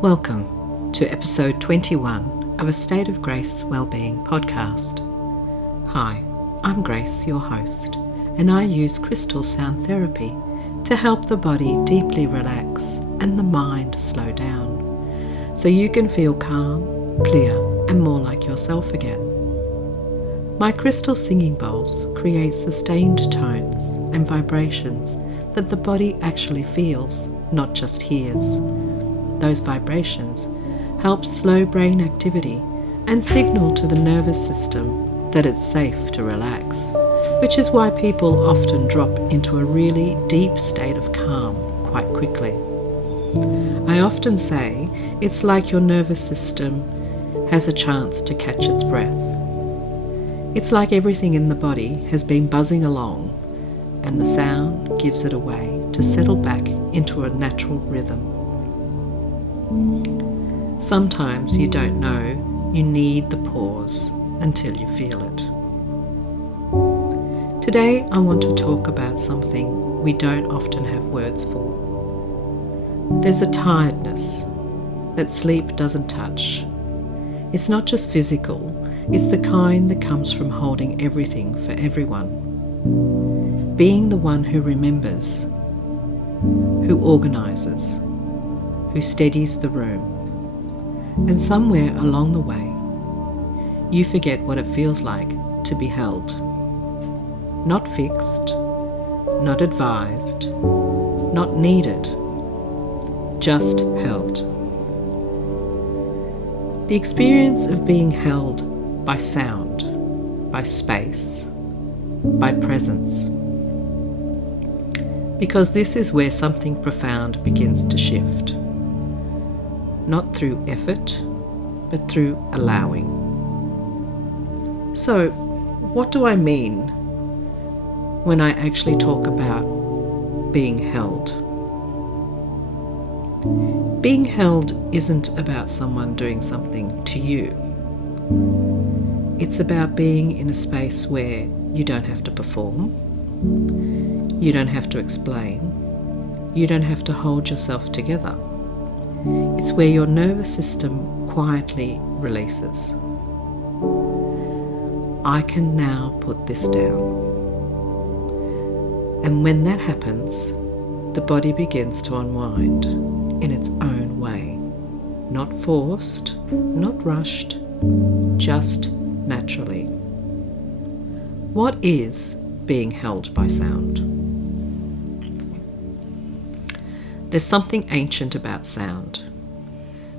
Welcome to episode 21 of a State of Grace Wellbeing podcast. Hi, I'm Grace, your host, and I use crystal sound therapy to help the body deeply relax and the mind slow down, so you can feel calm, clear, and more like yourself again. My crystal singing bowls create sustained tones and vibrations that the body actually feels, not just hears. Those vibrations help slow brain activity and signal to the nervous system that it's safe to relax, which is why people often drop into a really deep state of calm quite quickly. I often say it's like your nervous system has a chance to catch its breath. It's like everything in the body has been buzzing along, and the sound gives it a way to settle back into a natural rhythm. Sometimes you don't know you need the pause until you feel it. Today I want to talk about something we don't often have words for. There's a tiredness that sleep doesn't touch. It's not just physical, it's the kind that comes from holding everything for everyone. Being the one who remembers, who organises, who steadies the room. And somewhere along the way, you forget what it feels like to be held. Not fixed, not advised, not needed, just held. The experience of being held by sound, by space, by presence. Because this is where something profound begins to shift. Not through effort, but through allowing. So, what do I mean when I actually talk about being held? Being held isn't about someone doing something to you. It's about being in a space where you don't have to perform, you don't have to explain, you don't have to hold yourself together. It's where your nervous system quietly releases. I can now put this down. And when that happens, the body begins to unwind in its own way. Not forced, not rushed, just naturally. What is being held by sound? There's something ancient about sound.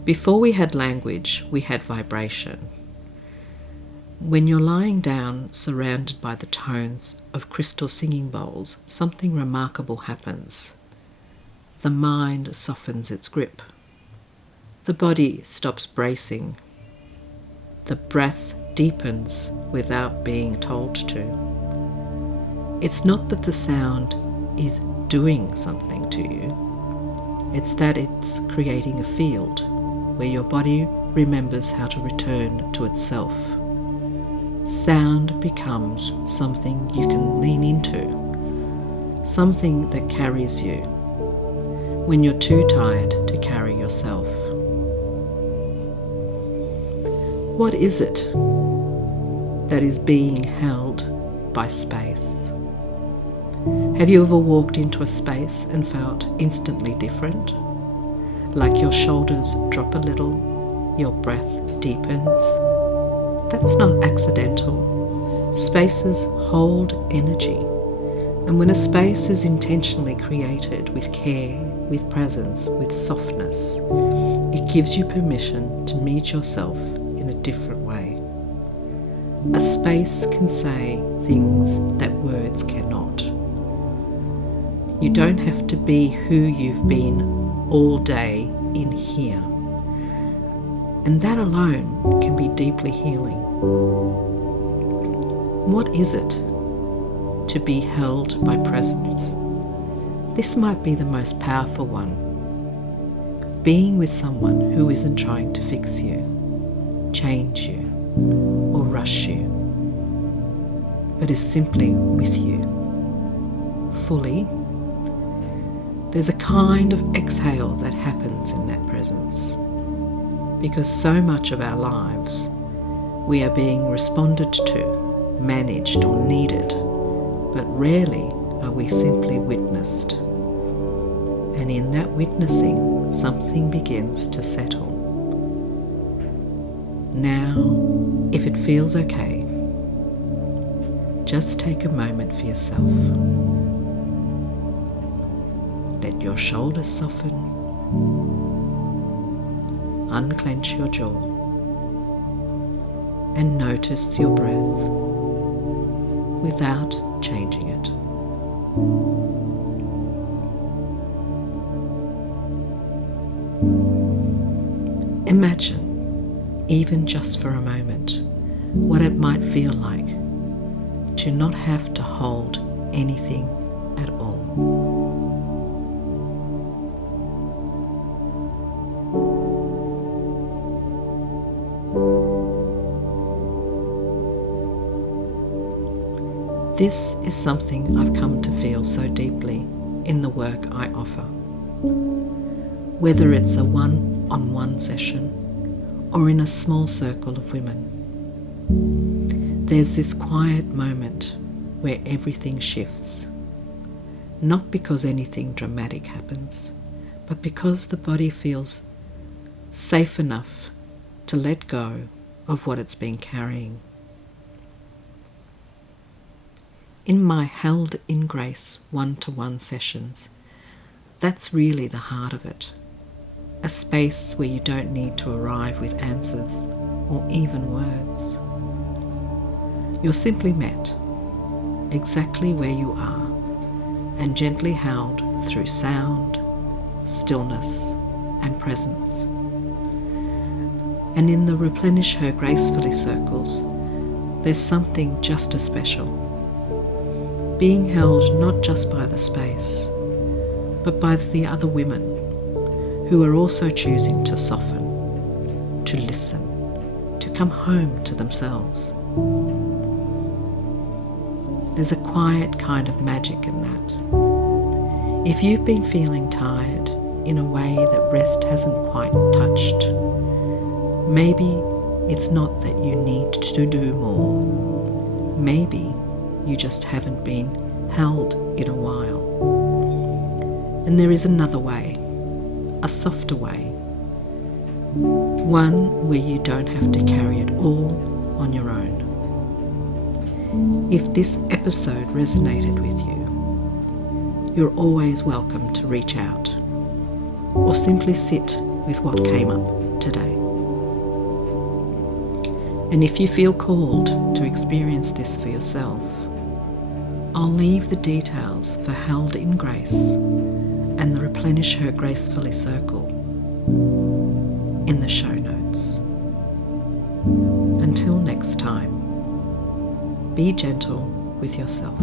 Before we had language, we had vibration. When you're lying down, surrounded by the tones of crystal singing bowls, something remarkable happens. The mind softens its grip. The body stops bracing. The breath deepens without being told to. It's not that the sound is doing something to you. It's that it's creating a field where your body remembers how to return to itself. Sound becomes something you can lean into, something that carries you when you're too tired to carry yourself. What is it that is being held by space? Have you ever walked into a space and felt instantly different? Like your shoulders drop a little, your breath deepens? That's not accidental. Spaces hold energy. And when a space is intentionally created with care, with presence, with softness, it gives you permission to meet yourself in a different way. A space can say things that words cannot. You don't have to be who you've been all day in here. And that alone can be deeply healing. What is it to be held by presence? This might be the most powerful one. Being with someone who isn't trying to fix you, change you, or rush you, but is simply with you, fully. There's a kind of exhale that happens in that presence. because so much of our lives we are being responded to, managed or needed, but rarely are we simply witnessed. And in that witnessing, something begins to settle. Now, if it feels okay, just take a moment for yourself. Let your shoulders soften. Unclench your jaw. And notice your breath without changing it. Imagine, even just for a moment, what it might feel like to not have to hold anything at all. This is something I've come to feel so deeply in the work I offer. Whether it's a one-on-one session or in a small circle of women, there's this quiet moment where everything shifts. Not because anything dramatic happens, but because the body feels safe enough to let go of what it's been carrying. In my Held in Grace one-to-one sessions, that's really the heart of it. A space where you don't need to arrive with answers or even words. You're simply met, exactly where you are, and gently held through sound, stillness, and presence. And in the Replenish Her Gracefully circles, there's something just as special. Being held not just by the space, but by the other women who are also choosing to soften, to listen, to come home to themselves. There's a quiet kind of magic in that. If you've been feeling tired in a way that rest hasn't quite touched, maybe it's not that you need to do more. Maybe you just haven't been held in a while. And there is another way, a softer way, one where you don't have to carry it all on your own. If this episode resonated with you, you're always welcome to reach out or simply sit with what came up today. And if you feel called to experience this for yourself, I'll leave the details for Held in Grace and the Replenish Her Gracefully circle in the show notes. Until next time, be gentle with yourself.